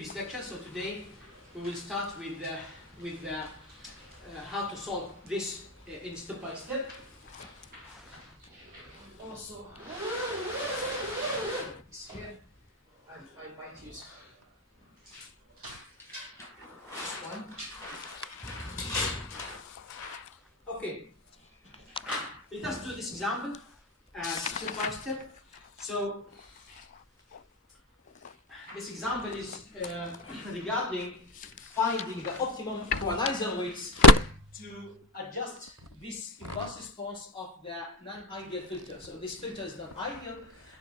previous lecture. So today we will start with how to solve this in step by step. Also, this here, and I might use this one. Okay, let us do this example step by step. So this example is regarding finding the optimum equalizer weights to adjust this impulse response of the non-ideal filter. So this filter is non-ideal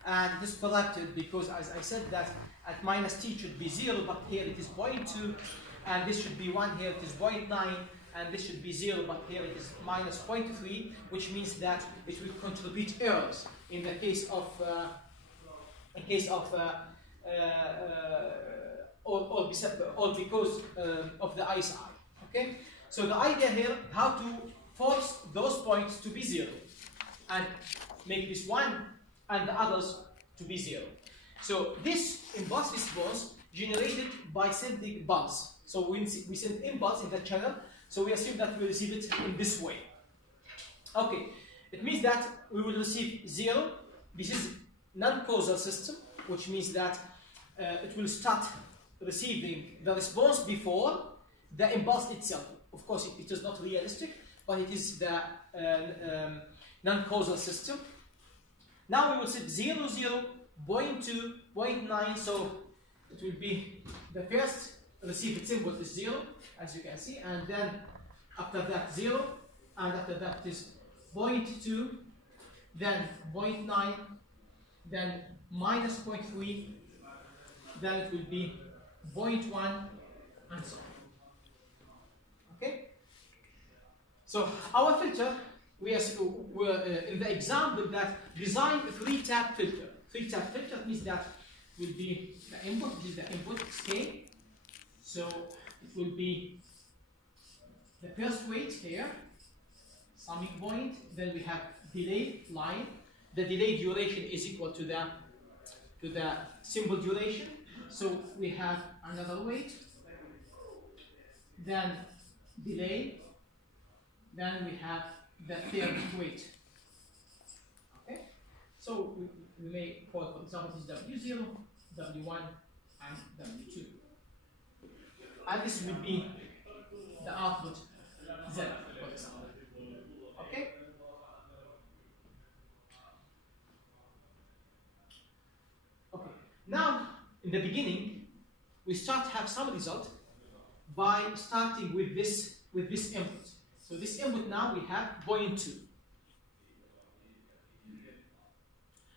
and it is corrected because, as I said, that at minus t it should be 0, but here it is 0.2, and this should be 1, here it is 0.9, and this should be 0, but here it is minus 0.3, which means that it will contribute errors in the case of or because of the ISI. Okay, so the idea here, how to force those points to be 0 and make this 1 and the others to be 0. So this impulse response generated by sending pulse. So we send impulse in the channel, so we assume that we receive it in this way. Okay, it means that we will receive 0. This is non-causal system, which means that it will start receiving the response before the impulse itself. Of course, it is not realistic, but it is the non-causal system. Now we will set 0, 0, 0.2, 0.9, so it will be the first received symbol is 0, as you can see, and then after that 0, and after that is 0.2, then 0.9, then minus 0.3, then it will be 0.1, and so on. Okay? So our filter, we were in the example that design a 3-tap filter. 3-tap filter means that will be the input, this is the input, K. So it will be the first weight here, summing point, then we have delay line. The delay duration is equal to the symbol duration. So we have another weight, then delay, then we have the third weight. Okay? So we may call, for example, this W0, W1, and W2. And this will be the output Z, for example. Okay? Okay. Now, in the beginning, we start to have some result by starting with this input. So this input now we have 0.2.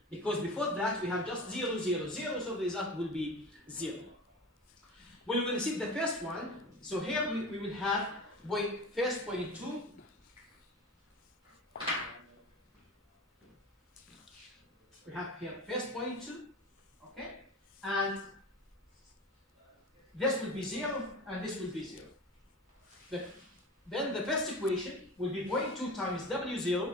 Because before that we have just 0, 0, 0, so the result will be 0. When we will receive the first one, so here we will have first 0.2. We have here first 0.2, okay? And this will be 0 and this will be 0. Then the first equation will be 0.2 times W0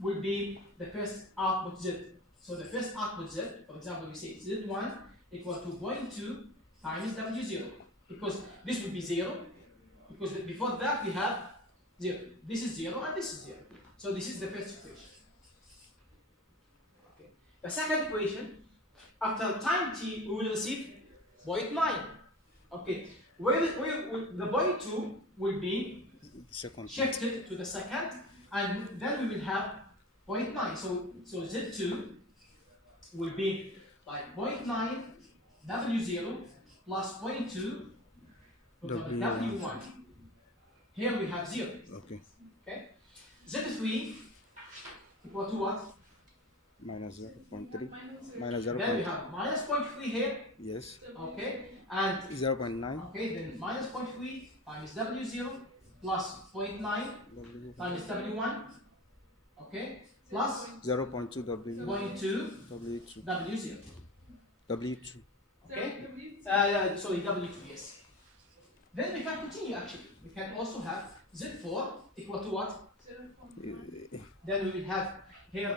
will be the first output Z. So the first output Z, for example, we say Z1 equal to 0.2 times W0, because this will be 0, because before that we have 0. This is 0 and this is 0. So this is the first equation. Okay. The second equation, after time t, we will receive 0.9. Okay, where the 0.2 will be shifted to the second, and then we will have 0.9. So Z2 will be like 0.9 W0 plus 0.2 W1. Here we have 0. Okay. Okay. Z3 equal to what? Minus 0.3. Minus 0. Then we have minus 0.3 here. Yes. Okay. And 0.9. Okay, then minus 0.3 times W0 plus 0.9 times W1. Okay. Plus 0.2 W. 0.2 W2. W0. W2. Okay. Sorry, W2. Yes. Then we can continue actually. We can also have Z4 equal to what? Then we will have here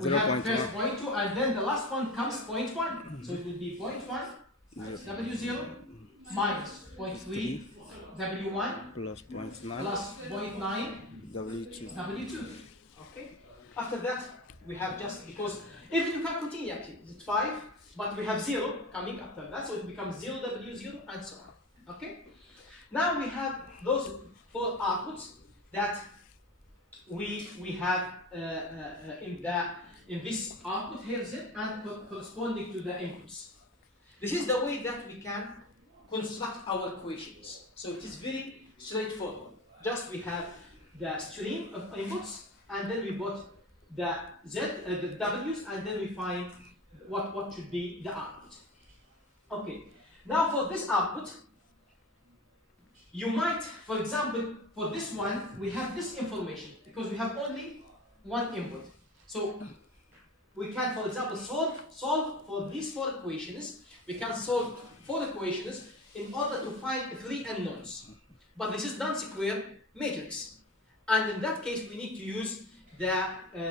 we have first 0.2 and then the last one comes 0.1. So it will be 0.1 W0 minus 0.3 W1 plus 0.9 plus 0.9 W2. W2. Okay. After that, we have just because if you can continue actually, it's 5, but we have 0 coming after that, so it becomes 0 W0 and so on. Okay. Now we have those 4 outputs that we have in this output here Z and corresponding to the inputs. This is the way that we can construct our equations. So it is very straightforward. Just we have the stream of inputs, and then we put the Z, the W's, and then we find what should be the output. Okay. Now for this output, you might, for example, for this one, we have this information because we have only one input. So we can, for example, solve for these 4 equations. We can solve 4 equations in order to find 3 unknowns. But this is non-square matrix. And in that case, we need to use the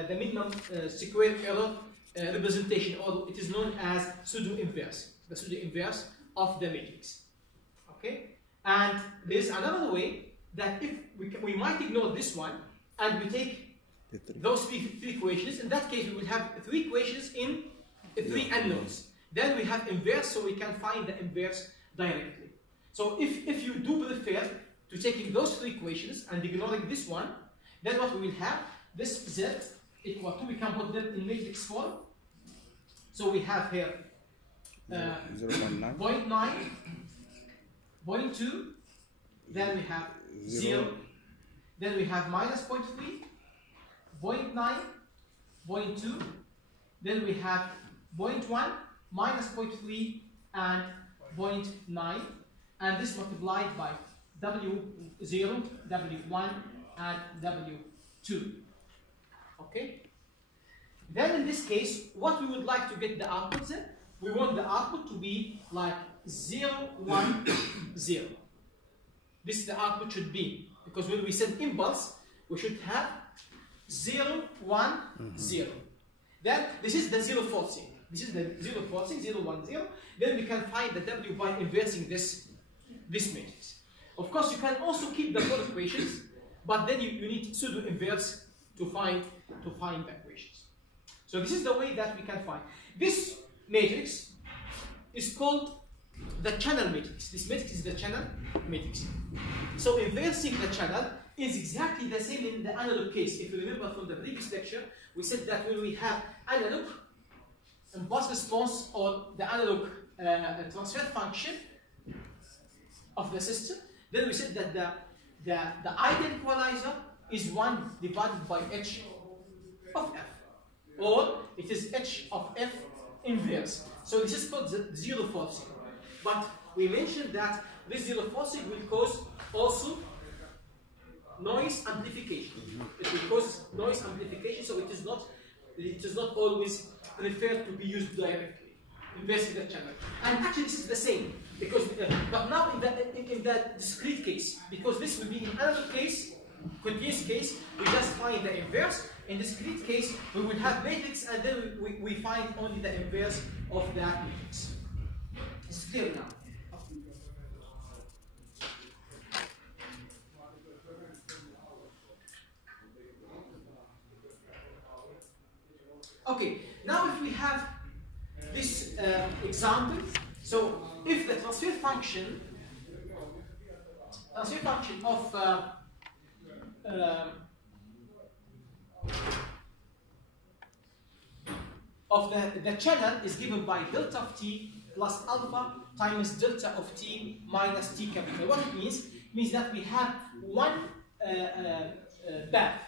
minimum square error representation, or it is known as pseudo-inverse, the pseudo-inverse of the matrix. Okay? And there is another way that if we might ignore this one and we take those 3 equations. In that case, we will have 3 equations in 3 unknowns. Then we have inverse, so we can find the inverse directly. So if you do prefer to taking those 3 equations and ignoring this one, then what we will have, this Z equal to, we can put them in matrix form. So we have here 0.9, 0.2, then we have 0, then we have minus 0.3, 0.9, 0.2, then we have 0.1, minus 0.3, and 0.9, and this multiplied by W0, W1, and W2. Okay? Then in this case, what we would like to get the output in, we want the output to be like 0, 1, 0. This the output should be, because when we send impulse, we should have 0, 1, 0. Then this is the 0 forcing. This is the 0 forcing, 0, 1, 0. Then we can find the W by inversing this matrix. Of course, you can also keep the 4 equations, but then you need pseudo-inverse to find the equations. So this is the way that we can find. This matrix is called the channel matrix. This matrix is the channel matrix. So inversing the channel is exactly the same in the analog case. If you remember from the previous lecture, we said that when we have analog impulse response or the analog transfer function of the system, then we said that the ideal equalizer is 1 divided by h of f, or it is h of f inverse. So this is called the 0 forcing. But we mentioned that this 0 forcing will cause also noise amplification. It will cause noise amplification, so it is not always preferred to be used directly, inversing the channel. And actually this is the same, because but now in the discrete case, because this will be in analog case, continuous case, we just find the inverse. In discrete case, we will have matrix, and then we find only the inverse of that matrix. It's clear now. Okay, now if we have this example, so if the transfer function of the channel is given by delta of t plus alpha times delta of t minus t capital. What it means that we have one path,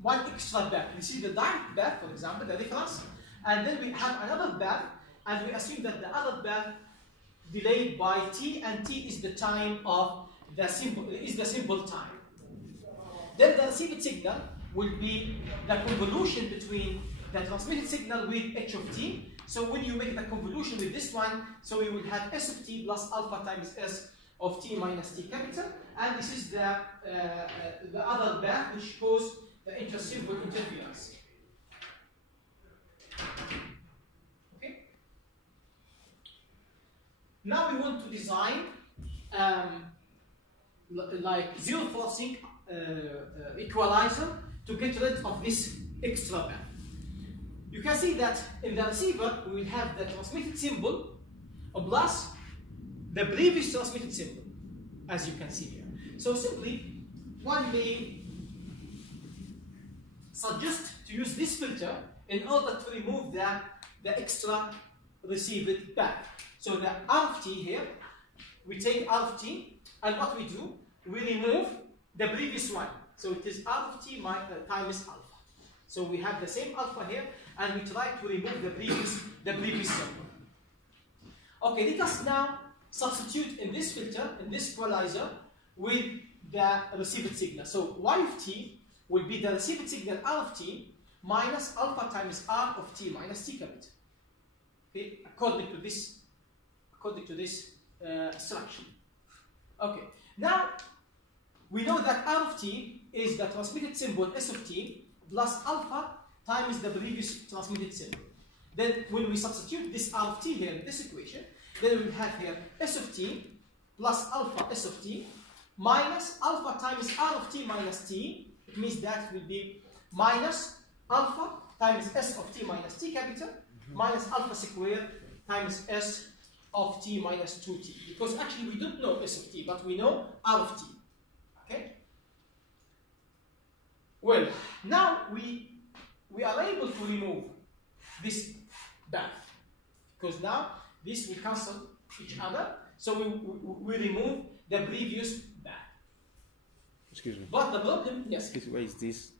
one extra path. We see the direct path, for example, the reference, and then we have another path, and we assume that the other path delayed by t, and t is the time of the simple time. Then the received signal will be the convolution between the transmitted signal with h of t. So when you make the convolution with this one, so we will have s of t plus alpha times s of t minus t capital, and this is the other path which cause the intrasymbol interference. Okay. Now we want to design like zero forcing equalizer to get rid of this extra band. You can see that in the receiver we will have the transmitted symbol plus the previous transmitted symbol, as you can see here. So simply one may suggest to use this filter in order to remove the extra received band. So the R of t here, we take R of t, and what we do, we remove the previous one. So it is R of t times alpha. So we have the same alpha here, and we try to remove the previous symbol. Okay, let us now substitute in this filter, in this equalizer, with the received signal. So y of t will be the received signal R of t minus alpha times R of t minus t capital. Okay, according to this structure. Okay, now we know that R of t is the transmitted symbol S of t plus alpha times the previous transmitted symbol. Then when we substitute this R of t here in this equation, then we have here S of t plus alpha S of t minus alpha times R of t minus t. It means that will be minus alpha times S of t minus t capital minus alpha squared times S of t minus 2t. Because actually we don't know S of t, but we know R of t. Okay? Well, now we are able to remove this band, because now this will cancel each other, so we remove the previous band. Excuse me. But the problem, yes. Where is this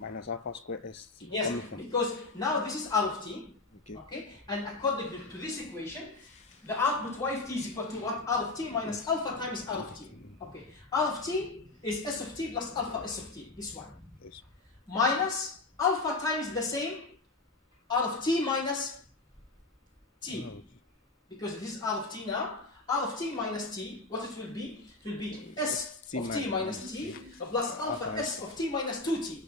minus alpha square S? Yes, because now this is R of t, okay? And according to this equation, the output y of t is equal to what? R of t minus alpha times R of t. Okay, R of t is S of t plus alpha S of t, this one. Yes. Minus alpha times the same R of t minus t. Because this is R of t now. R of t minus t, what it will be? It will be S of t minus t plus alpha S of t minus 2t.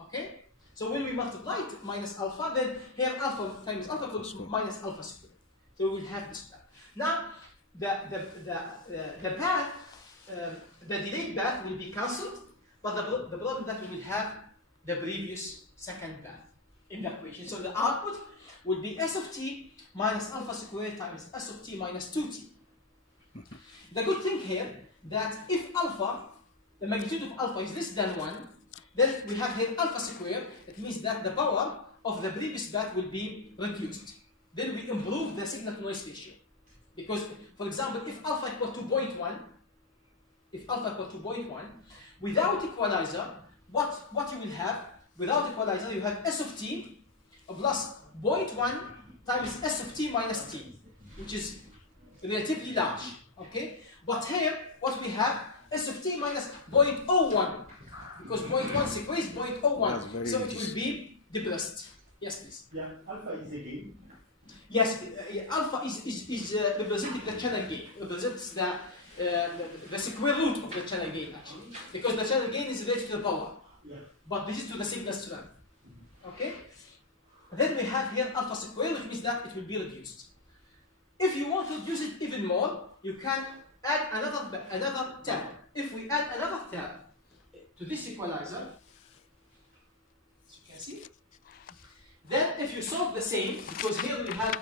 Okay? So when we multiply it minus alpha, then here alpha times alpha equals minus alpha squared. So we will have this path. Now, the path, the delayed path will be cancelled, but the problem that we will have the previous second path in the equation. So the output will be S of t minus alpha squared times S of t minus 2t. The good thing here that if alpha, the magnitude of alpha is less than 1, then we have here alpha squared. It means that the power of the previous path will be reduced. Then we improve the signal to noise ratio. Because, for example, if alpha equal to 0.1, without equalizer, what you will have? Without equalizer, you have S of t plus 0.1 times S of t minus t, which is relatively large. Okay? But here, what we have? S of t minus 0.01, because 0.1 sequence 0.01, so it will be depressed. Yes, please. Yeah, alpha is a gain. Yes, alpha is representing the channel gain, represents the square root of the channel gain actually, because the channel gain is related to the power, but this is to the signal strength. Okay? Then we have here alpha square, which means that it will be reduced. If you want to reduce it even more, you can add another term. If we add another term to this equalizer, as you can see, then if you solve the same, because here we have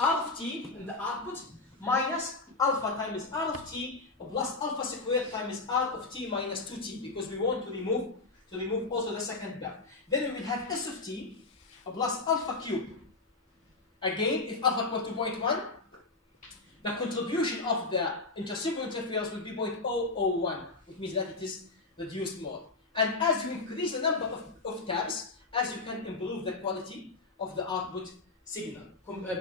R of t in the output minus alpha times R of t plus alpha squared times R of t minus 2t, because we want to remove also the second term. Then we will have S of t plus alpha cube. Again, if alpha equal to 0.1, the contribution of the inter-symbol interference will be 0.001, which means that it is reduced more. And as you increase the number of tabs, as you can improve the quality of the output signal from the.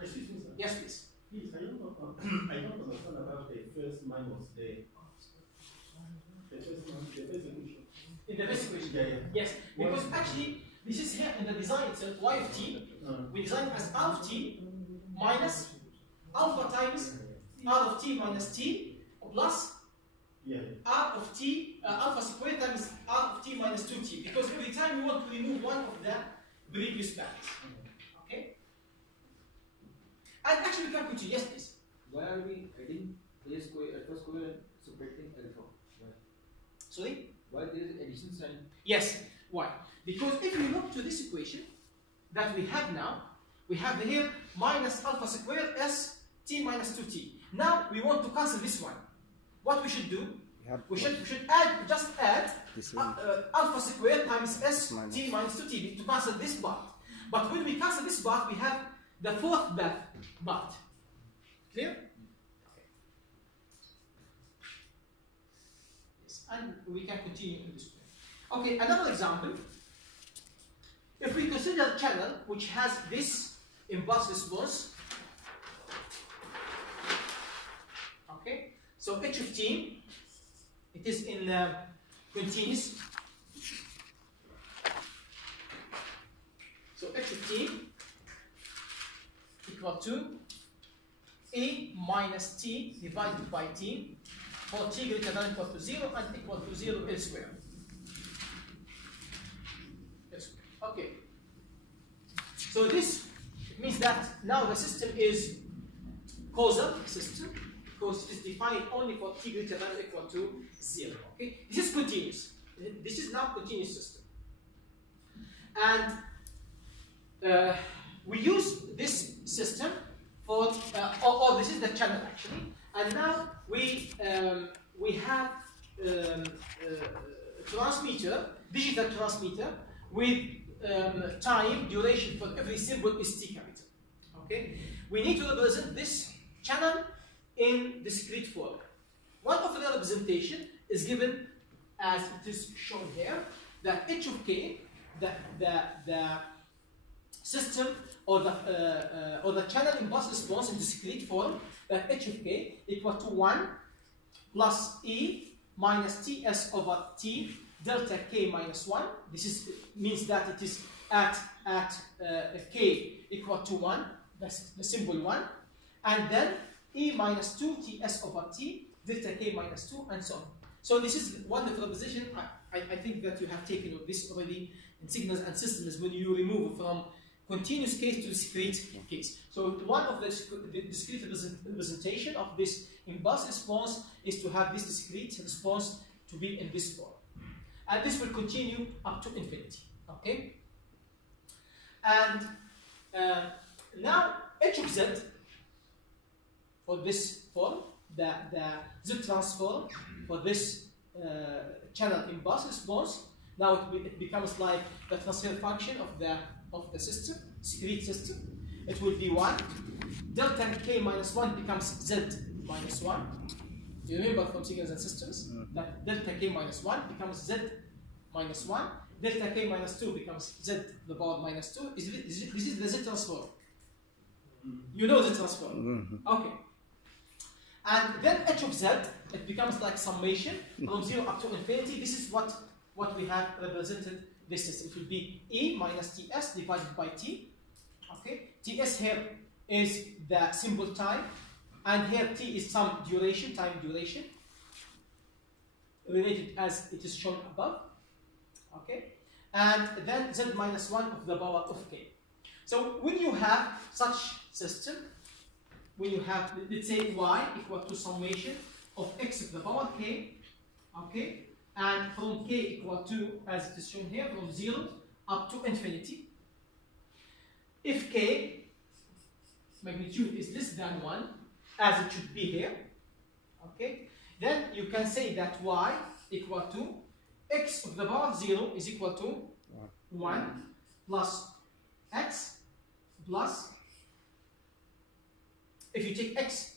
Excuse me, sir. Yes, please. Please, I don't understand about the first minus the first equation. In the first equation. Yeah. Yes, because actually this is here in the design itself. Y of t, we design it as R of t minus alpha times R of t minus t plus R of t alpha squared times R of t minus 2t, because every time we want to remove one of the previous bands. Okay? And actually we can continue. Yes, please. Why are we adding a square, alpha square and subtracting alpha? Why? Sorry? Why there is addition sign? Yes. Why? Because if you look to this equation that we have now, we have here minus alpha squared s t minus 2t. Now we want to cancel this one. What we should do? We should just add alpha squared times s t minus 2t to cancel this part. But when we cancel this part, we have the fourth part. Clear? Okay. Yes, and we can continue in this way. Okay, another example. If we consider a channel which has this impulse response, okay, so h of t, it is in continuous. So h of t equal to a minus t divided by t for t greater than or equal to 0 and equal to 0 elsewhere. Okay. So this means that now the system is causal system because it is defined only for t greater than or equal to 0. Okay. This is continuous. This is now continuous system. And we use this system for, or this is the channel actually, and now we have transmitter, digital transmitter with time duration for every symbol is t capital. Okay, we need to represent this channel in discrete form. One of the representation is given as it is shown here, that h of k, the system or the channel impulse response in discrete form, that h of k equal to 1 plus e minus ts over t delta k minus 1. This means that it is at k equal to 1, that's the symbol 1, and then e minus 2 ts over t delta k minus 2, and so on. So this is one of the proposition. I think that you have taken this already in signals and systems when you remove from continuous case to discrete case. So one of the discrete representation of this impulse response is to have this discrete response to be in this form. And this will continue up to infinity. Okay? And now h of z for this form, the z transform for this channel impulse response, now it becomes like the transfer function of the system, discrete system. It will be 1. Delta k minus 1 becomes z minus 1. You remember from signals and systems that delta k minus 1 becomes z minus 1. Delta k minus 2 becomes z to the power minus 2. This is the z transform. You know the transform. Okay. And then h of z, it becomes like summation from 0 up to infinity. This is what we have represented this system. It will be e minus ts divided by t. Okay, ts here is the symbol time, and here t is some duration, time duration, related as it is shown above. Okay, and then z minus 1 of the power of k. So when you have such system, when you have, let's say, y equal to summation of x to the power k, okay, and from k equal to, as it is shown here, from 0 up to infinity. If k magnitude is less than 1, as it should be here, okay, then you can say that y equal to x of the power 0 is equal to 1 plus x plus, if you take x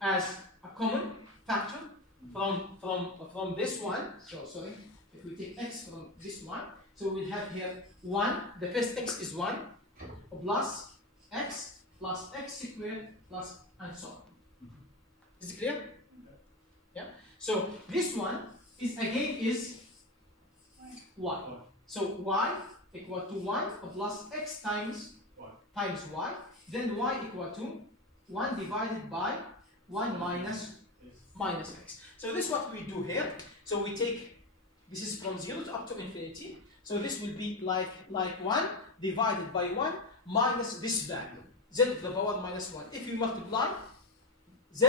as a common factor from this one, so sorry, if we take x from this one, so we'll have here 1, the first x is 1, plus x squared plus, and so on. Is it clear? Yeah. So this one is again is y. So y equal to 1 plus x times y. Then y equal to 1 divided by 1 minus x. So this is what we do here. So we take, this is from 0 to up to infinity. So this will be like 1 divided by 1 minus this value, z to the power minus 1. If you multiply z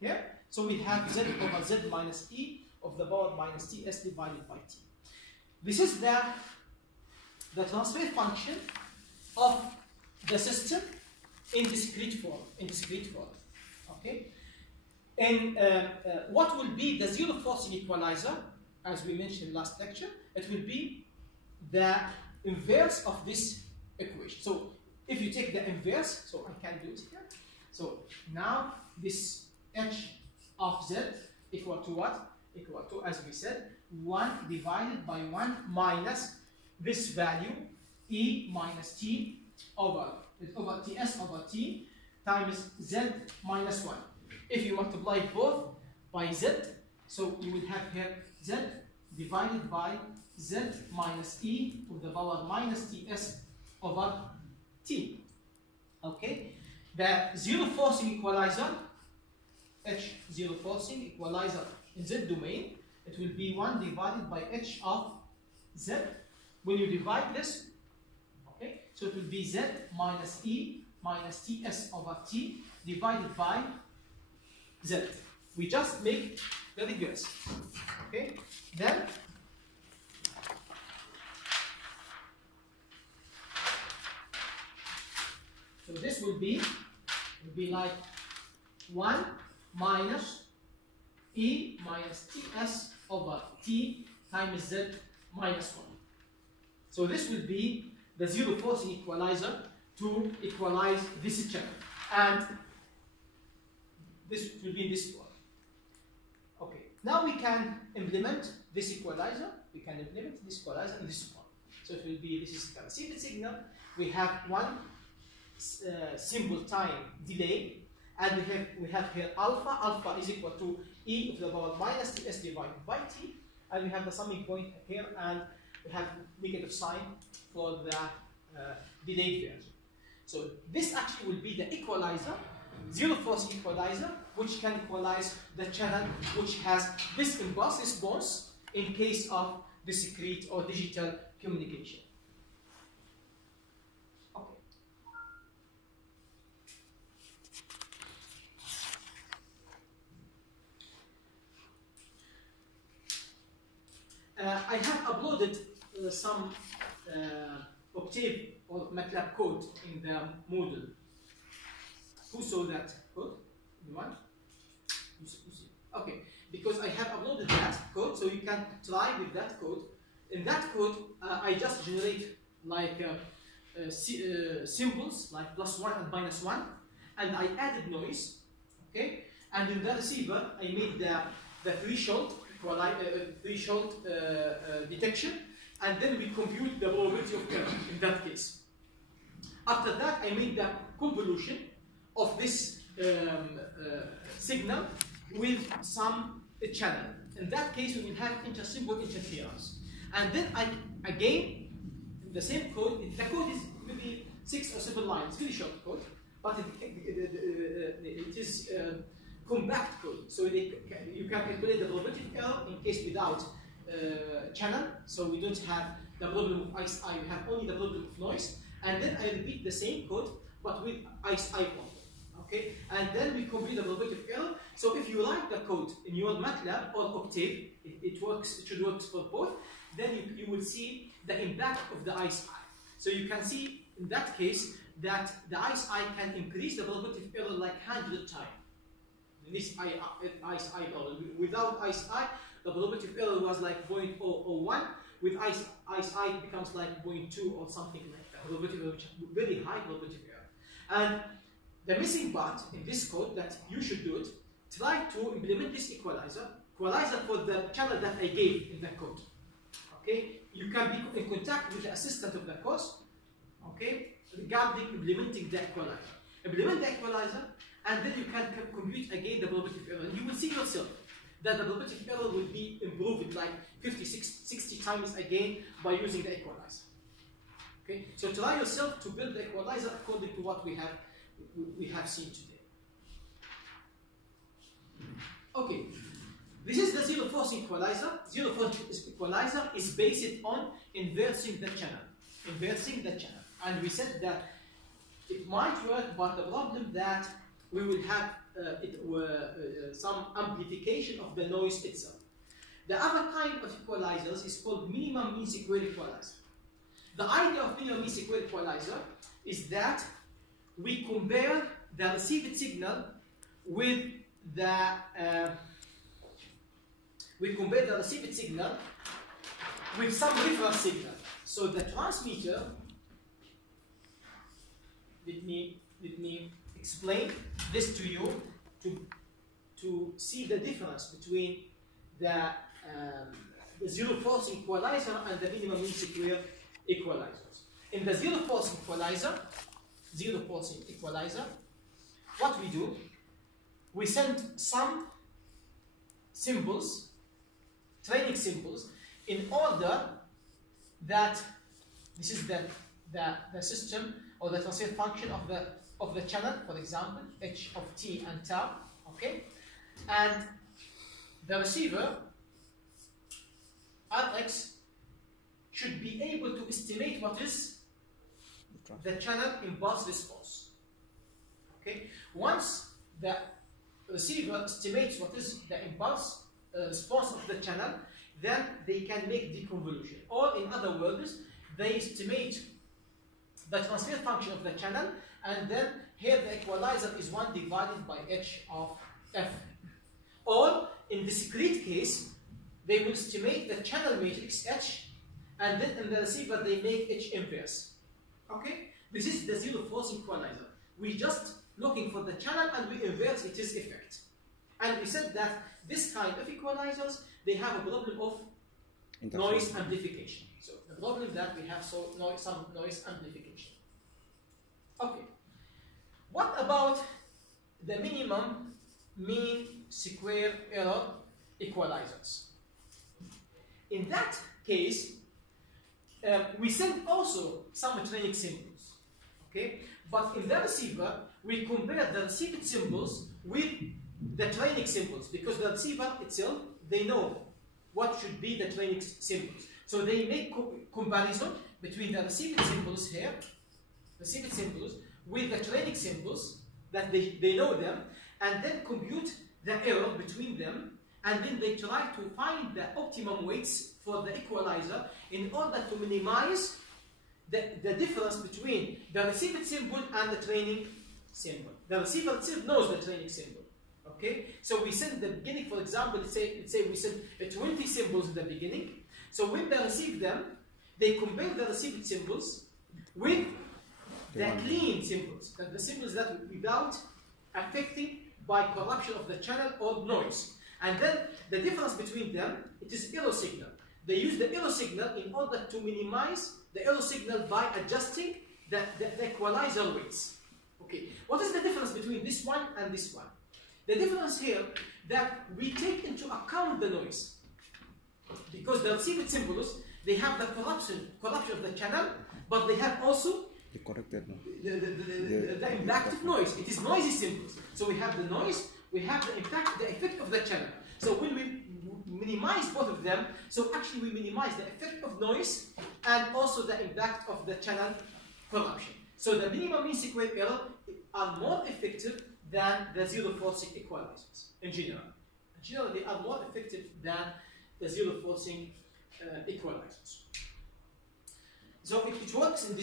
here, so we have z over z minus e of the power minus ts divided by t. This is the transfer function of the system in discrete form. Okay. And what will be the zero forcing equalizer, as we mentioned last lecture? It will be the inverse of this equation. So if you take the inverse, so I can do it here. So now this h of z equal to what? Equal to, as we said, 1 divided by 1 minus this value, e minus t over ts over t times z minus 1. If you multiply both by z, so you will have here z divided by z minus e to the power minus ts over t. Okay? The zero forcing equalizer, h zero forcing equalizer in z domain, it will be 1 divided by h of z. When you divide this, okay, so it will be z minus e minus ts over t divided by z. We just make the reverse. Okay, then so this will be like 1 minus e minus ts over t times z minus 1. So this will be the zero forcing equalizer to equalize this channel, and this will be in this form. Okay, now we can implement this equalizer. We can implement this equalizer in this form. So it will be, this is the received signal. We have one symbol time delay, and we have here alpha. Alpha is equal to e to the power minus ts divided by t, and we have the summing point here, and we have negative sign for the delayed version. So this actually will be the equalizer, zero force equalizer, which can equalize the channel which has this impulse response in case of discrete or digital communication. Okay. I have uploaded some Octave or MATLAB code in the Moodle. Who saw that code? Anyone? You see? Okay, because I have uploaded that code, so you can try with that code. In that code, I just generate like symbols like +1 and -1, and I added noise. Okay, and in the receiver, I made the threshold detection, and then we compute the probability of error in that case. After that, I made the convolution of this signal with some channel. In that case, we will have inter-symbol interference. And then again, the same code, the code is maybe 6 or 7 lines, very short code, but it is compact code. So you can calculate the probability of error in case without channel. So we don't have the problem of ICE-I, we have only the problem of noise. And then I repeat the same code, but with ICE-I problem. Okay, and then we compute the probability of error. So if you write the code in your MATLAB or Octave, it works. It should work for both. Then you will see the impact of the ICE-I. So you can see in that case that the ICE-I can increase the probability of error like 100 times. This ICE-I problem. Without ICE-I, the probability of error was like 0.001. With ICE-I, it becomes like 0.2 or something like that. Probability of very high probability of error. And the missing part in this code that you should do it, try to implement this equalizer for the channel that I gave in the code. Okay, you can be in contact with the assistant of the course, okay, regarding implementing the equalizer. Implement the equalizer, and then you can compute again the probability of error. And you will see yourself that the probability of error will be improved like 50, 60 times again by using the equalizer. Okay, so try yourself to build the equalizer according to what we have seen today. Okay, this is the zero force equalizer. Zero force equalizer is based on inversing the channel. And we said that it might work, but the problem that we will have some amplification of the noise itself. The other kind of equalizers is called minimum mean square equalizer. The idea of minimum mean square equalizer is that we compare the received signal with the some reference signal. So the transmitter, let me explain this to you to see the difference between the zero force equalizer and the minimum mean square equalizers. In the zero force equalizer, what we do, we send some symbols, training symbols, in order that this is the system or the transfer function of the channel, for example, h of t and tau, okay, and the receiver Rx should be able to estimate what is the channel impulse response. Okay, once the receiver estimates what is the impulse response of the channel, then they can make deconvolution. Or in other words, they estimate the transfer function of the channel, and then here the equalizer is 1 divided by h of f. Or in the discrete case, they will estimate the channel matrix h, and then in the receiver they make h inverse. Okay? This is the zero force equalizer. We just looking for the channel and we invert its effect. And we said that this kind of equalizers, they have a problem of noise amplification. So the problem that we have some noise amplification. Okay. What about the minimum mean square error equalizers? In that case, we send also some training symbols. Okay, but in the receiver, we compare the received symbols with the training symbols, because the receiver itself, they know what should be the training symbols. So they make comparison between the received symbols here, received symbols, with the training symbols, that they know them, and then compute the error between them, and then they try to find the optimum weights for the equalizer in order to minimize the difference between the received symbol and the training symbol. The receiver itself knows the training symbol. Okay, so we send the beginning, for example, let's say we send 20 symbols in the beginning. So when they receive them, they compare the received symbols with the clean symbols, the symbols that without affecting by corruption of the channel or noise. And then the difference between them, it is error signal. They use the error signal in order to minimize the error signal by adjusting the equalizer weights. Okay, what is the difference between this one and this one? The difference here that we take into account the noise, because the received symbols, they have the corruption of the channel, but they have also the impact of noise. It is noisy symbols. So we have the noise, we have the effect of the channel. So when we minimize both of them, so actually we minimize the effect of noise and also the impact of the channel corruption. So the minimum mean square error are more effective than the zero forcing equalizers in general. In general, they are more effective than the zero forcing equalizers. So it works as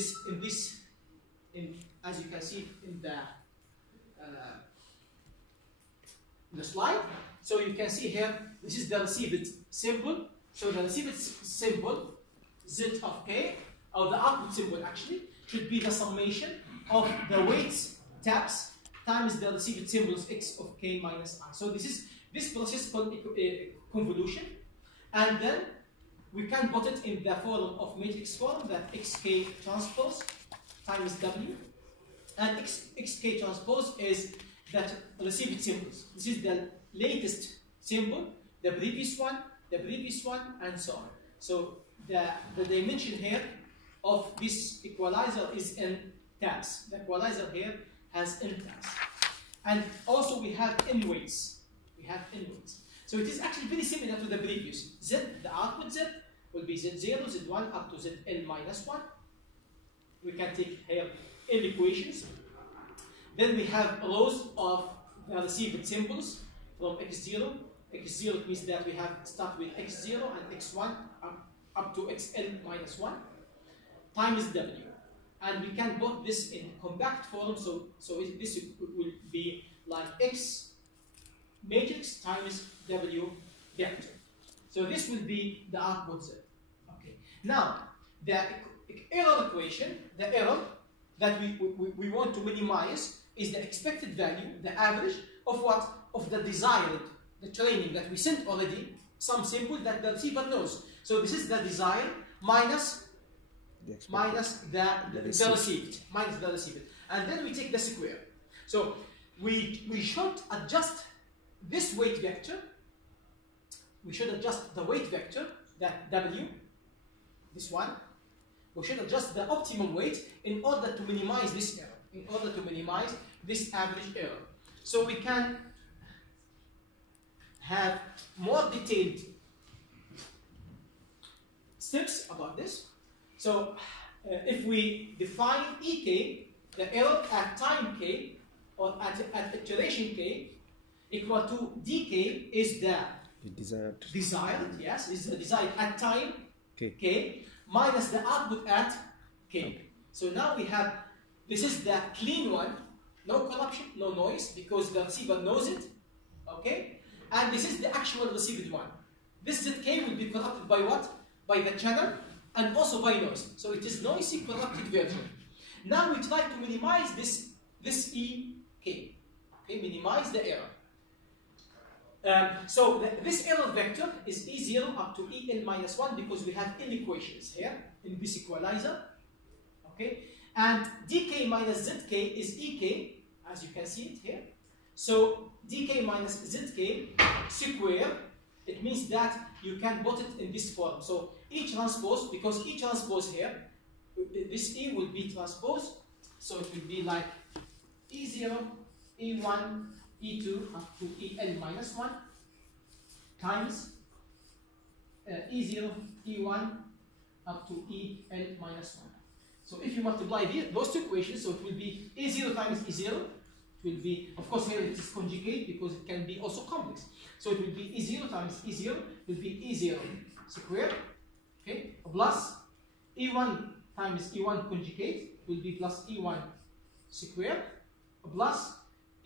you can see in the slide. So you can see here, this is the received symbol. So the received symbol Z of K, or the output symbol actually, should be the summation of the weights taps times the received symbols x of k minus I. So this process called convolution, and then we can put it in the form of matrix form, that xk transpose times w, and xk transpose is that received symbols. This is the latest symbol, the previous one, and so on. So the dimension here of this equalizer is n taps. The equalizer here has n taps. And also we have n weights. So it is actually very similar to the previous. Z, the output Z, will be Z0, Z1 up to ZL minus 1. We can take here inequations. Then we have rows of the received symbols from x0. x0 means that we have start with x0 and x1 up to xn minus 1 times w. And we can put this in compact form, so this will be like x matrix times w vector. So this will be the output z. Okay. Now, the error equation, the error that we want to minimize is the expected value, the average of what? Of the desired, the training that we sent already, some symbol that the receiver knows. So this is the desired minus the received, minus the received. And then we take the square. So we should adjust this weight vector. We should adjust the weight vector, that w, this one. We should adjust the optimum weight in order to minimize this error, in order to minimize this average error. So we can have more detailed steps about this. So if we define ek, the error at time k, or at iteration k, equal to dk is the desired, yes, is the desired at time k minus the output at k. Okay. So now we have, this is the clean one, no corruption, no noise, because the receiver knows it, okay? And this is the actual received one. This zk will be corrupted by what? By the channel and also by noise. So it is noisy corrupted version. Now we try to minimize this ek, okay? Minimize the error. This error vector is E0 up to En minus 1 because we have inequations here in this equalizer. Okay? And dk minus zk is ek, as you can see it here. So dk minus zk square, it means that you can put it in this form. So E transpose, because E transpose here, this E will be transposed. So it will be like E0, E1, E2 up to En minus 1 times E0, E1 up to En minus 1. So if you multiply those two equations, so it will be E0 times E0. It will be, of course here it is conjugate because it can be also complex. So it will be E0 times E0 will be E0 squared, okay, plus E1 times E1 conjugate will be plus E1 squared, plus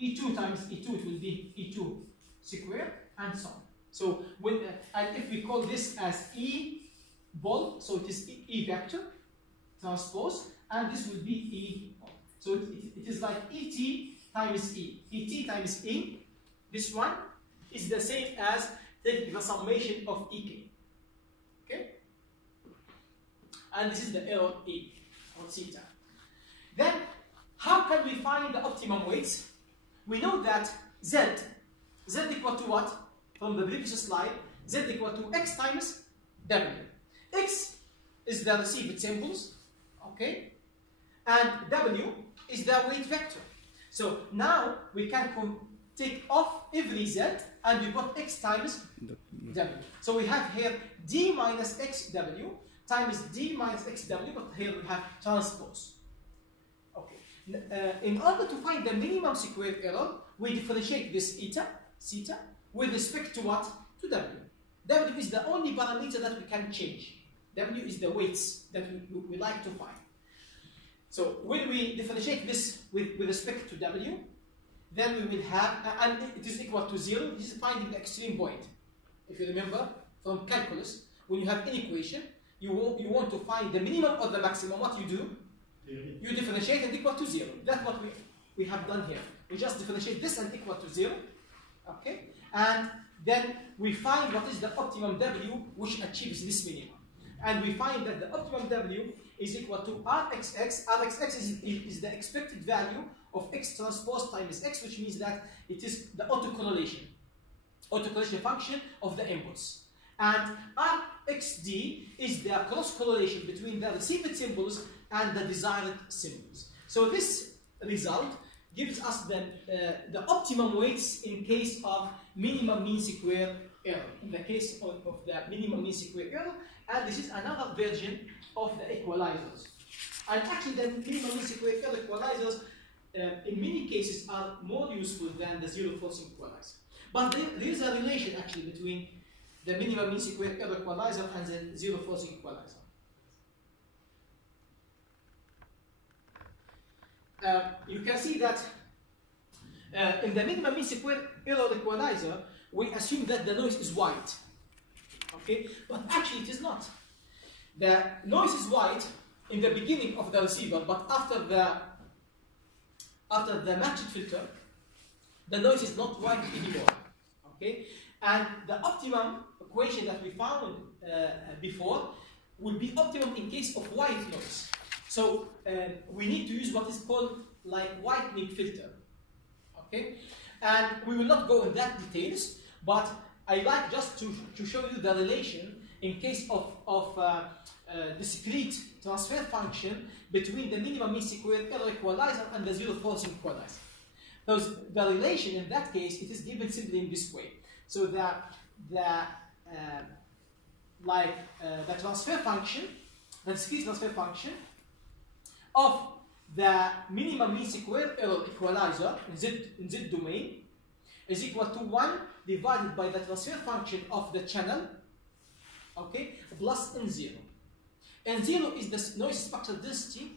E2 times E2 it will be E2 squared, and so on. So when and if we call this as E ball, so it is E vector transpose, and this will be E ball. So it is like ET times E. ET times E, this one is the same as the summation of EK. Okay? And this is the error E or theta. Then how can we find the optimum weights? We know that Z equal to what? From the previous slide, Z equal to X times W. X is the received symbols, okay? And W is the weight vector. So now we can take off every Z and we put X times W. So we have here D minus XW times D minus XW, but here we have transpose. In order to find the minimum squared error, we differentiate this theta with respect to what? To W. W is the only parameter that we can change. W is the weights that we like to find. So when we differentiate this with respect to W, then we will have, and it is equal to 0, this is finding the extreme point. If you remember from calculus, when you have an equation, you want to find the minimum or the maximum, what you do? You differentiate and equal to 0. That's what we have done here. We just differentiate this and equal to 0. Okay? And then we find what is the optimum W which achieves this minimum. And we find that the optimum W is equal to Rxx. Rxx is the expected value of X transpose times X, which means that it is the autocorrelation function of the inputs. And Rxd is the cross correlation between the received symbols and the desired symbols. So this result gives us the optimum weights in case of minimum mean square error. In the case of the minimum mean square error, and this is another version of the equalizers. And actually, the minimum mean squared error equalizers in many cases are more useful than the zero forcing equalizer. But there is a relation actually between the minimum mean squared error equalizer and the zero forcing equalizer. You can see that in the minimum mean squared error equalizer, we assume that the noise is white. Okay, but actually it is not. The noise is white in the beginning of the receiver, but after the matched filter, the noise is not white anymore. Okay, and the optimum equation that we found before will be optimum in case of white noise. So we need to use what is called like whitening filter. Okay, and we will not go in that details, but I like just to show you the relation in case of discrete transfer function between the minimum mean squared error equalizer and the zero forcing equalizer. So the relation in that case, it is given simply in this way. So the transfer function, the discrete transfer function of the minimum mean squared error equalizer in Z domain is equal to 1 divided by the transfer function of the channel, okay, plus N0. N0 is the noise spectral density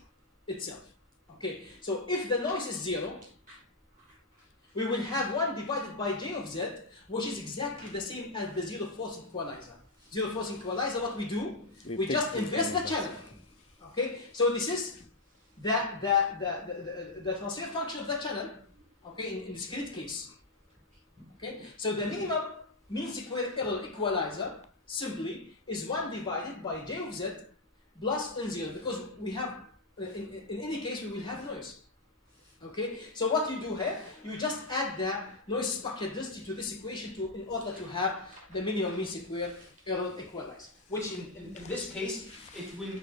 itself. Okay, so if the noise is 0, we will have 1 divided by J of Z, which is exactly the same as the zero forcing equalizer. Zero forcing equalizer, what we do? We just inverse the channel. Okay, so this is the transfer function of the channel, okay, in discrete case. Okay, so the minimum mean squared error equalizer simply is 1 divided by J of Z plus N0, because we have, in any case, we will have noise. Okay, so what you do here, you just add the noise spectral density to this equation in order to have the minimum mean squared error equalizer, which in this case, it will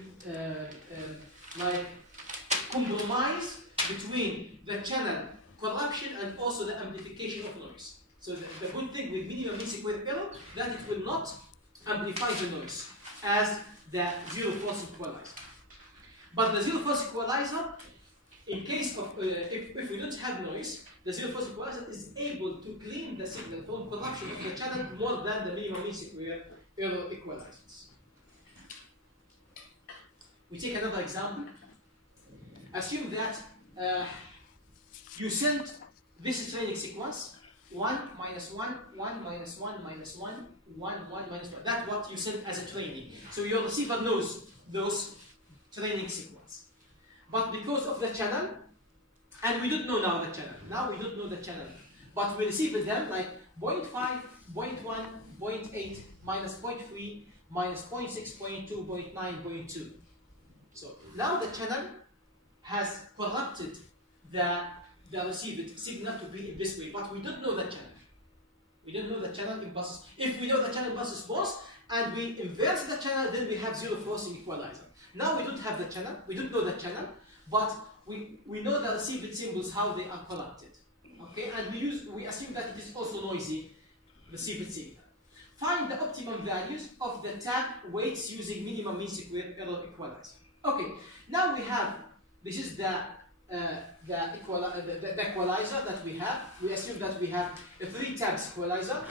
like compromise between the channel corruption and also the amplification of noise. So the good thing with minimum mean squared error, that it will not amplify the noise as the zero forcing equalizer. But the zero forcing equalizer, in case of if we don't have noise, the zero forcing equalizer is able to clean the signal from corruption of the channel more than the minimum mean squared error equalizers. We take another example. Assume that you send this training sequence 1 minus 1, 1 minus 1 minus 1, 1, 1 minus 1. That's what you send as a training. So your receiver knows those training sequence. But because of the channel, and we don't know now the channel. Now we don't know the channel. But we receive them like 0.5, 0.1, 0.8, minus 0.3, minus 0.6, 0.2, 0.9, 0.2. So now the channel has corrupted the received signal to be in this way, but we don't know the channel. We don't know the channel impulse. If we know the channel impulse response and we inverse the channel, then we have zero forcing equalizer. Now we don't have the channel, we don't know the channel, but we know the received symbols, how they are corrupted. Okay, and we assume that it is also noisy received signal. Find the optimum values of the tag weights using minimum mean squared error equalizer. Okay, now we have, this is the equalizer that we have. We assume that we have a 3 tags equalizer.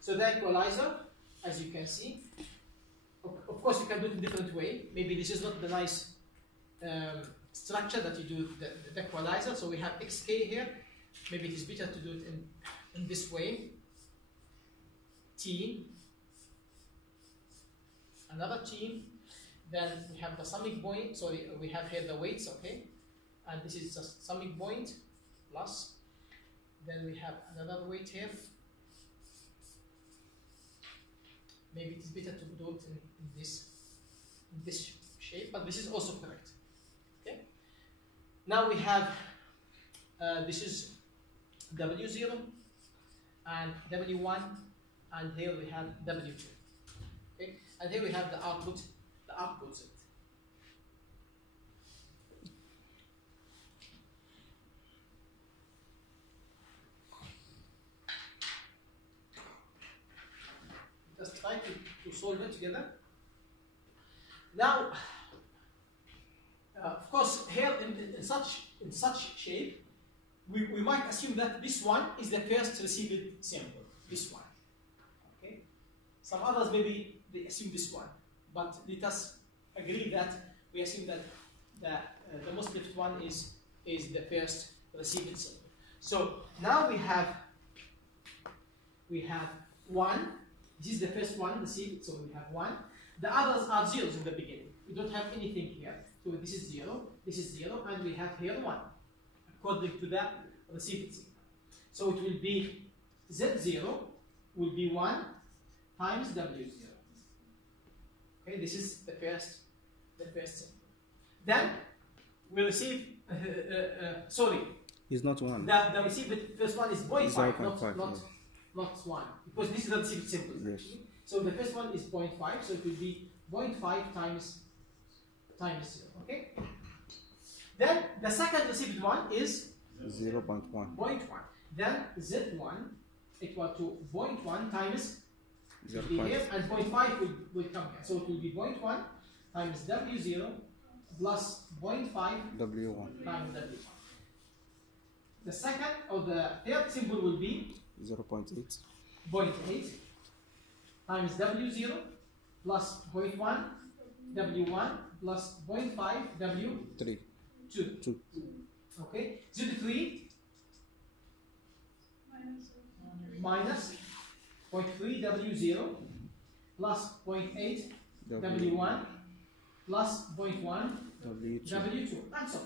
So the equalizer, as you can see, of course you can do it in a different way. Maybe this is not the nice structure that you do the equalizer. So we have xk here. Maybe it is better to do it in this way. T, another T. Then we have the summing point, so we have here the weights, okay? And this is just summing point plus. Then we have another weight here. Maybe it is better to do it in this shape, but this is also correct. Okay? Now we have, this is W0 and W1, and here we have W2. Okay? And here we have the output set. Just try to solve it together. Now, of course, here in such shape, we might assume that this one is the first received symbol. This one. Okay. Some others maybe they assume this one, but let us agree that we assume that the most left one is the first received symbol. So now we have one. This is the first one received, so we have one. The others are zeros in the beginning. We don't have anything here. So this is 0, and we have here 1, according to the received symbol. So it will be Z0 will be 1 times W0. Okay, this is the first symbol. Then we receive, sorry. It's not 1. The received first one is 0.5, not 1, because this is the received symbol. Yes. So the first one is 0.5, so it will be 0.5 times 0. Okay. Then the second received one is 0.1. 0.1. Then Z1 equal to 0.1 times 0. here, and 0.5 will come here. So it will be 0.1 times W0 plus 0.5 W1. times W1. The second or the third symbol will be 0.8. 0.8 times W0 plus 0.1 W1 plus 0.5 W2. 2. Okay, Z3 minus 0.3 W0 plus 0.8 W1 plus 0.1 W2, and so on.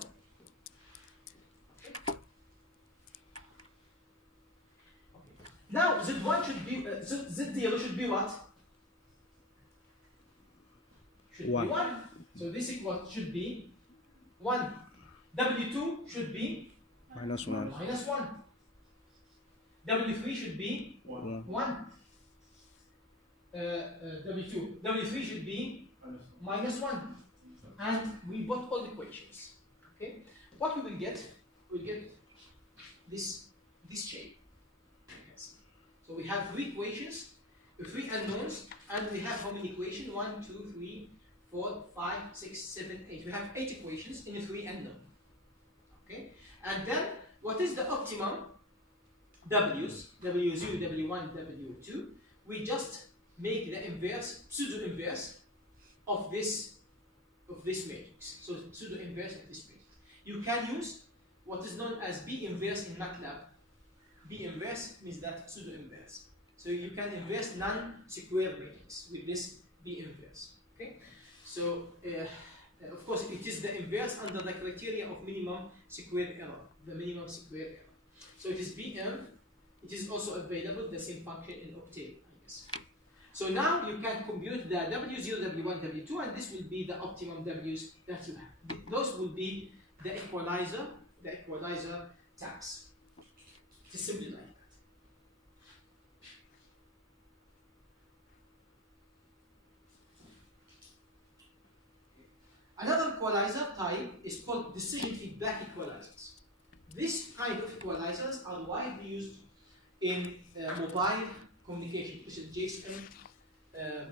Now Z1 should be Z0 should be what? Should 1. be 1. So this should be 1. W2 should be Minus 1. minus 1. W3 should be 1. 1. W3 should be minus 1. And we bought all the equations. Okay? What we will get? We'll get this shape. Yes. So we have 3 equations, 3 unknowns, and we have how many equations? 1, 2, 3, 4, 5, 6, 7, 8. We have 8 equations in 3 unknown. Okay? And then what is the optimum W's? W0, W1, W2. We just make the inverse, pseudo-inverse of this matrix. So pseudo-inverse of this matrix. You can use what is known as B inverse in MATLAB. B inverse means that pseudo-inverse. So you can inverse non-square matrix with this B inverse. Okay? So of course it is the inverse under the criteria of minimum square error. The minimum square error. So it is BM. It is also available the same function in Octave, I guess. So now you can compute the W0, W1, W2, and this will be the optimum W's that you have. Those will be the equalizer tax. It is simply like that. Another equalizer type is called decision feedback equalizers. This kind of equalizers are widely used in mobile communication, which is GSM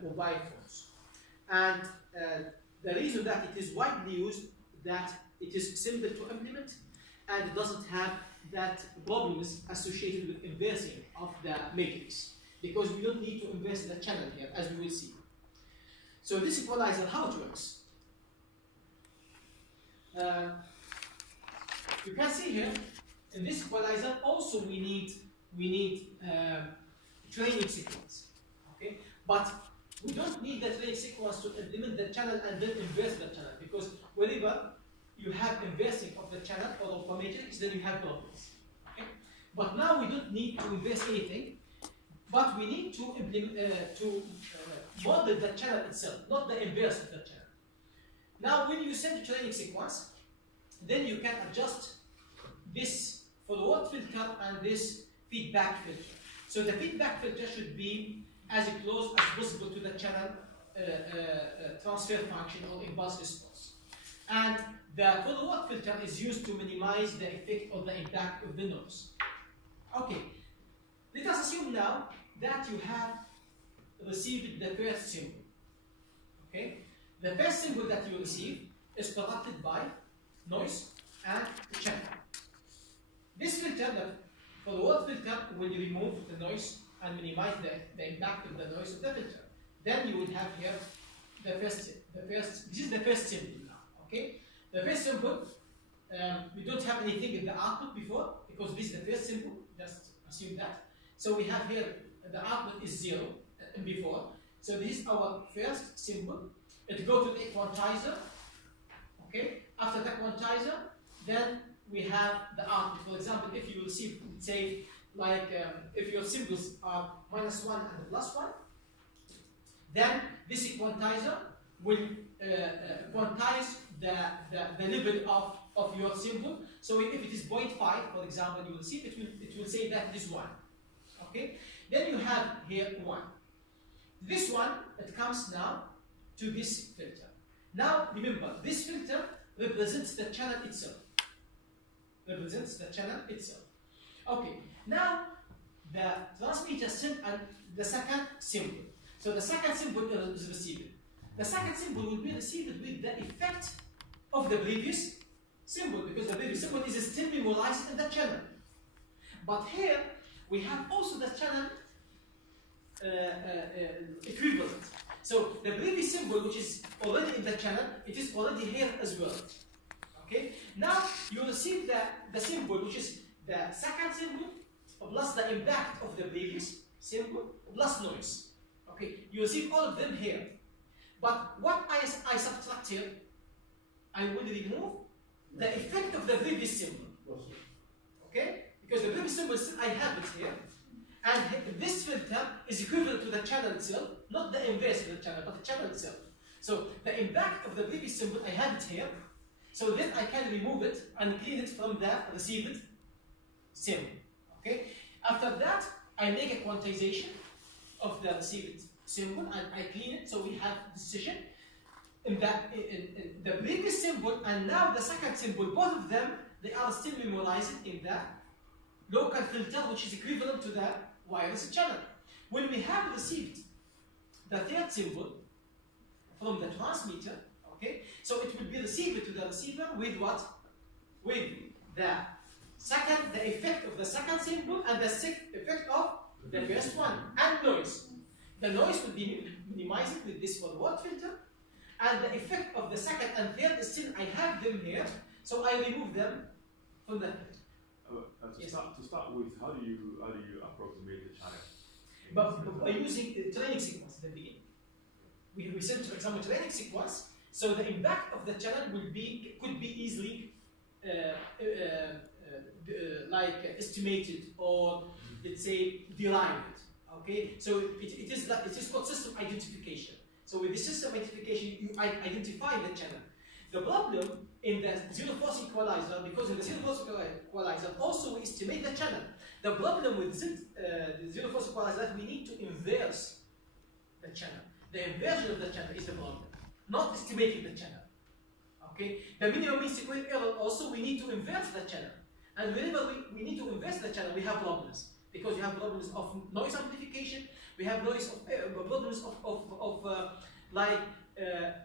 mobile phones. And the reason that it is widely used, that it is simple to implement and it doesn't have that problems associated with inversing of the matrix, because we don't need to inverse the channel here, as we will see. So this equalizer, how it works? You can see here in this equalizer also we need training sequence. Okay, but we don't need the training sequence to implement the channel and then inverse the channel, because whenever you have inversing of the channel or of a matrix, then you have problems. Okay, but now we don't need to inverse anything, but we need to implement model the channel itself, not the inverse of the channel. Now, when you set the training sequence, then you can adjust this forward filter and this feedback filter. So the feedback filter should be as close as possible to the channel transfer function or impulse response. And the forward filter is used to minimize the effect or the impact of the noise. Okay, let us assume now that you have received the first symbol. Okay, the first symbol that you receive is corrupted by noise and channel. This filter, the forward filter, will remove the noise and minimize the impact of the noise of the filter. Then you will have here this is the first symbol now, okay? The first symbol, we don't have anything in the output before, because this is the first symbol, just assume that. So we have here, the output is 0 before. So this is our first symbol. It goes to the quantizer, okay? After the quantizer, then we have the output. For example, if you receive, say, like if your symbols are -1 and +1, then this quantizer will quantize the level of your symbol. So if it is 0.5, for example, you will see it will say that this 1. Okay? Then you have here 1. This one, it comes now to this filter. Now remember, this filter represents the channel itself. Okay, now the transmitter sent the second symbol. So the second symbol is received. The second symbol will be received with the effect of the previous symbol, because the previous symbol is still memorized in the channel. But here we have also the channel equivalent. So the previous symbol, which is already in the channel, it is already here as well. Okay. Now you receive the symbol, which is the second symbol plus the impact of the previous symbol plus noise. Okay. You receive all of them here. But what I subtract here, I will remove the effect of the previous symbol. Okay? Because the previous symbol, I have it here. And this filter is equivalent to the channel itself, not the inverse of the channel, but the channel itself. So the impact of the previous symbol, I have it here. So then I can remove it and clean it from the received symbol. Okay? After that, I make a quantization of the received symbol and I clean it, so we have decision in the previous symbol and now the second symbol. Both of them, they are still memorized in the local filter, which is equivalent to the wireless channel. When we have received the third symbol from the transmitter, okay, so it will be received to the receiver with what? With the effect of the second symbol and the effect of the first one, and noise. The noise will be minimized with this forward filter, and the effect of the second and third is still, I have them here, so I remove them from the to start with, how do you approximate the channel? But by using a training sequence at the beginning. We set, for example, training sequence, so the impact of the channel could be easily like estimated or let's say derived. Okay, so it is called system identification. So with the system identification, you identify the channel. The problem in the zero force equalizer, because in the zero force equalizer also we estimate the channel. The problem with the zero force equalizer is that we need to inverse the channel. The inversion of the channel is the problem, not estimating the channel. Okay, the minimum mean squared error also we need to inverse the channel, and whenever we need to inverse the channel, we have problems. Because you have problems of noise amplification, we have noise of problems of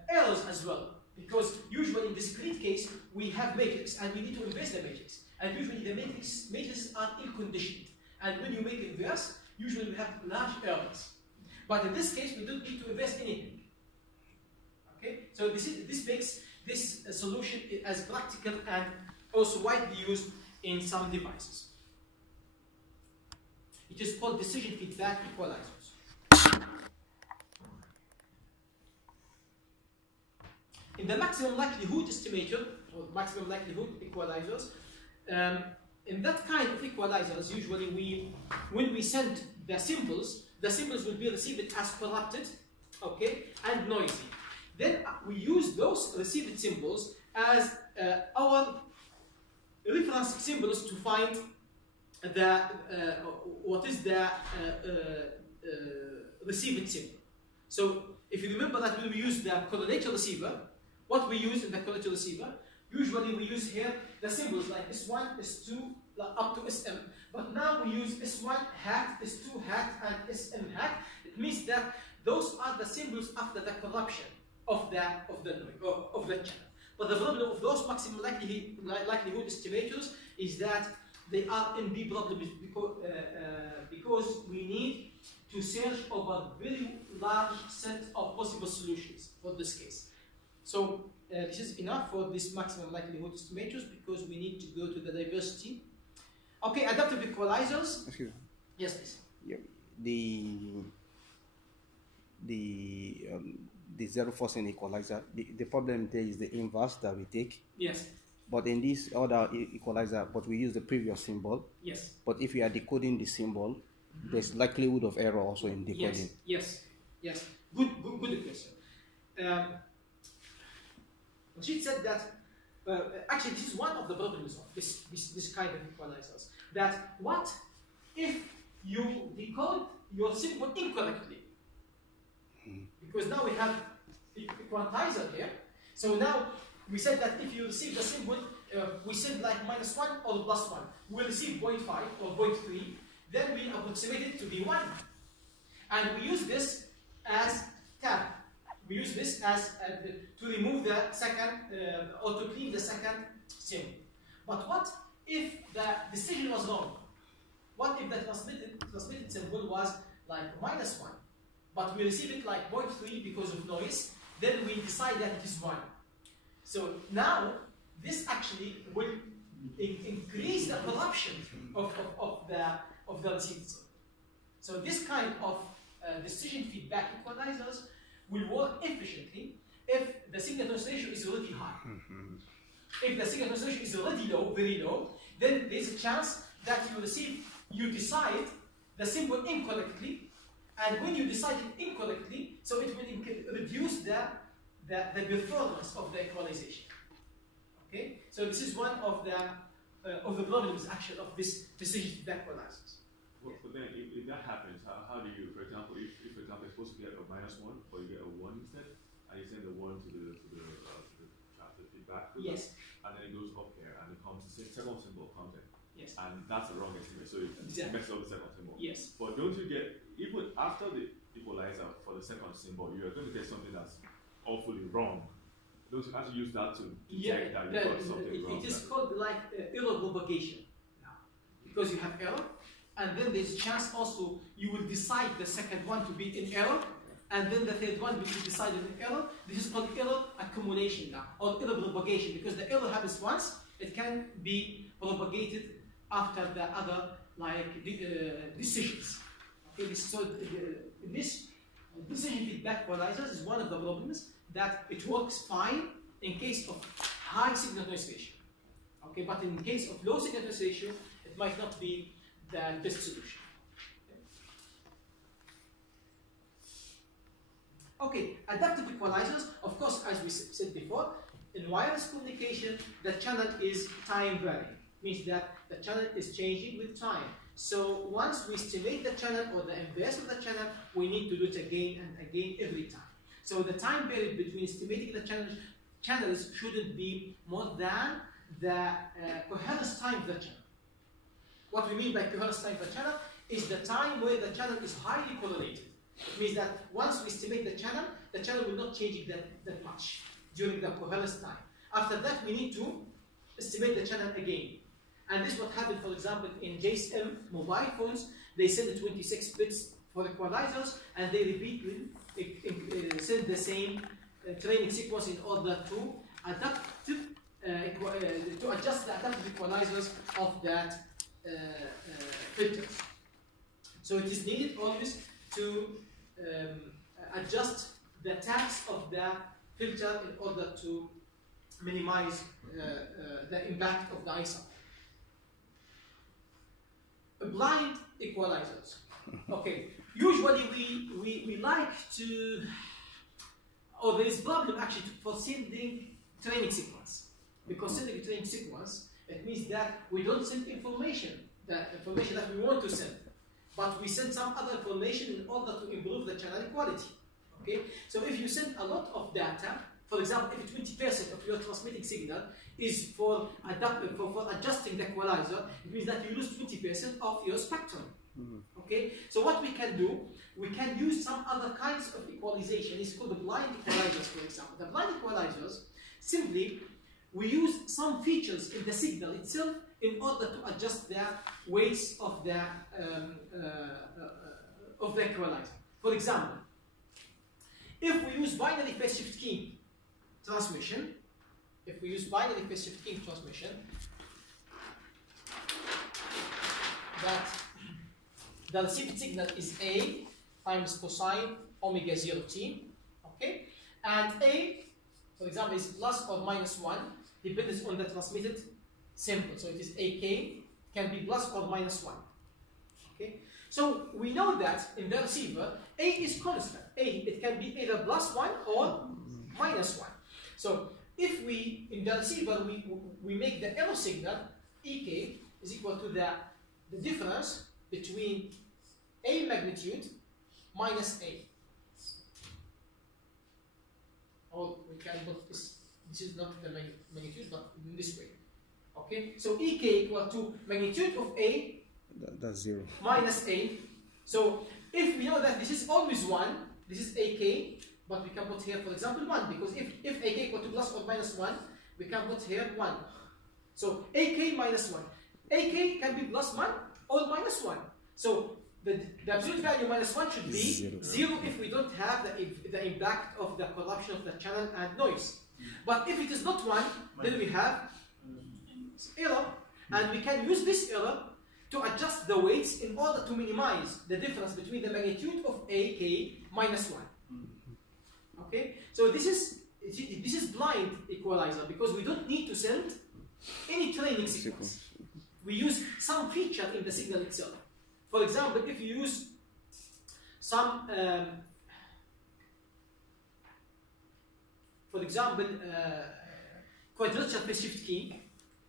errors as well. Because usually in discrete case, we have matrix and we need to inverse the matrix. And usually the matrices are ill-conditioned. And when you make inverse, usually we have large errors. But in this case, we don't need to inverse anything. Okay? So this makes this solution as practical and also widely used in some devices. It is called decision feedback equalizers. In the maximum likelihood estimator, or maximum likelihood equalizers, in that kind of equalizers, usually when we send the symbols will be received as corrupted, okay, and noisy. Then we use those received symbols as our reference symbols to find what is the received symbol. So if you remember that when we use the correlator receiver, what we use in the correlator receiver, usually we use here the symbols like S1, S2, up to SM. But now we use S1 hat, S2 hat, and SM hat. It means that those are the symbols after the corruption. of the channel. But the problem of those maximum likelihood estimators is that they are NP problems because we need to search over very large set of possible solutions for this case. So this is enough for this maximum likelihood estimators because we need to go to the diversity. Okay, adaptive equalizers. Excuse me. Yes, please. Yeah, the zero forcing equalizer. The problem there is the inverse that we take. Yes. But in this other equalizer, but we use the previous symbol. Yes. But if we are decoding the symbol, there's likelihood of error also in decoding. Yes. Yes. Good question. She said that actually this is one of the problems of this kind of equalizers. That what if you decode your symbol incorrectly? Because now we have the quantizer here. So now we said that if you receive the symbol, we said like -1 or +1, we'll receive 0.5 or 0.3, then we approximate it to be 1. And we use this as tab. We use this as to remove the second or to clean the second symbol. But what if the decision was wrong? What if the transmitted symbol was like -1, but we receive it like 0.3 because of noise? Then we decide that it is 1. So now this actually will increase the corruption of the received symbol. So this kind of decision feedback equalizers will work efficiently if the signal to noise ratio is already high. If the signal to noise ratio is already low, very low, then there's a chance that you decide the symbol incorrectly, and when you decide it incorrectly, so it will reduce the performance of the equalization. Okay, so this is one of the problems actually of this decision feedback equalizers. Well, but then if that happens, how do you, for example, if for example you're supposed to get a -1, but you get a 1 instead, and you send the 1 to the feedback filter, Yes. and then it goes up here, and it comes, the second symbol comes in. Yes. And that's a wrong estimate, so it messes up the second symbol. Yes. But don't you get, even after the equalizer for the second symbol, you are going to get something that's awfully wrong. Don't you have to use that to detect that you got something wrong? It is called like error propagation now, because you have error, and then there's a chance also you will decide the second one to be in error, and then the third one will be decided in error. This is called error accumulation now, or error propagation, because the error happens once, it can be propagated after the other like decisions. Okay, this decision feedback equalizers is one of the problems that it works fine in case of high signal to noise ratio. Okay, but in case of low signal to noise ratio, it might not be the best solution. Okay, adaptive equalizers, of course, as we said before, in wireless communication, the channel is time varying. Means that the channel is changing with time. So once we estimate the channel or the inverse of the channel, we need to do it again and again every time. So the time period between estimating the channels shouldn't be more than the coherence time of the channel. What we mean by coherence time of the channel is the time where the channel is highly correlated. It means that once we estimate the channel will not change that much during the coherence time. After that, we need to estimate the channel again. And this is what happened, for example, in GSM mobile phones. They send 26 bits for equalizers, and they send the same training sequence in order to adjust the adaptive equalizers of that filters. So it is needed always to adjust the tags of the filter in order to minimize the impact of the ISA. Blind equalizers. Okay, usually we like to, or there is problem actually for sending training sequence. Because sending a training sequence, it means that we don't send information, the information that we want to send, but we send some other information in order to improve the channel quality. Okay, so if you send a lot of data for example, if 20% of your transmitting signal is for adjusting the equalizer, it means that you lose 20% of your spectrum. Okay, so what we can do, we can use some other kinds of equalization. It's called the blind equalizers, for example. The blind equalizers, simply, we use some features in the signal itself in order to adjust the weights of the equalizer. For example, if we use binary phase shift keying transmission, that the received signal is A times cosine omega 0 t, okay? And A, for example, is plus or minus 1, depends on the transmitted sample. So it is AK, can be plus or minus 1, okay? So we know that in the receiver, A is constant. It can be either plus 1 or minus 1. So if we, in the receiver, we make the error signal, EK is equal to the difference between A magnitude minus A. Or we can put this is not the magnitude, but in this way. Okay, so EK equal to magnitude of A that's 0 minus A. So if we know that this is always 1, this is AK, but we can put here, for example, 1, because if AK equal to plus or minus 1, we can put here 1. So AK minus 1. AK can be plus 1 or minus 1. So the absolute value minus 1 should be 0 if we don't have the impact of the corruption of the channel and noise. But if it is not 1, then we have error, and we can use this error to adjust the weights in order to minimize the difference between the magnitude of AK minus 1. Okay, so this is blind equalizer because we don't need to send any training sequence. We use some feature in the signal itself. For example, if you use some, for example, quadrature phase shift keying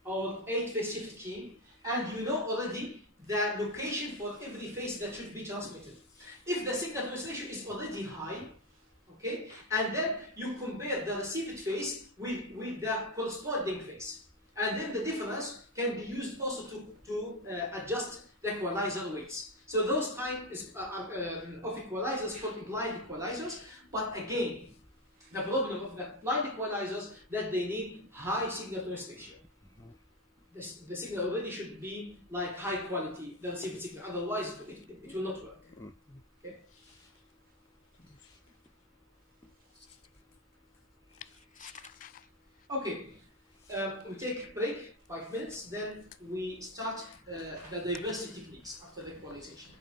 or 8 phase shift keying, and you know already the location for every phase that should be transmitted. If the signal to noise ratio is already high, okay, and then you compare the received phase with the corresponding phase, and then the difference can be used also to adjust the equalizer weights. So those kinds of equalizers called blind equalizers, but again, the problem of the blind equalizers that they need high signal to noise ratio. The signal already should be like high quality, the received signal, otherwise it will not work. Okay. Okay, we take a break, 5 minutes, then we start the diversity techniques after the equalization.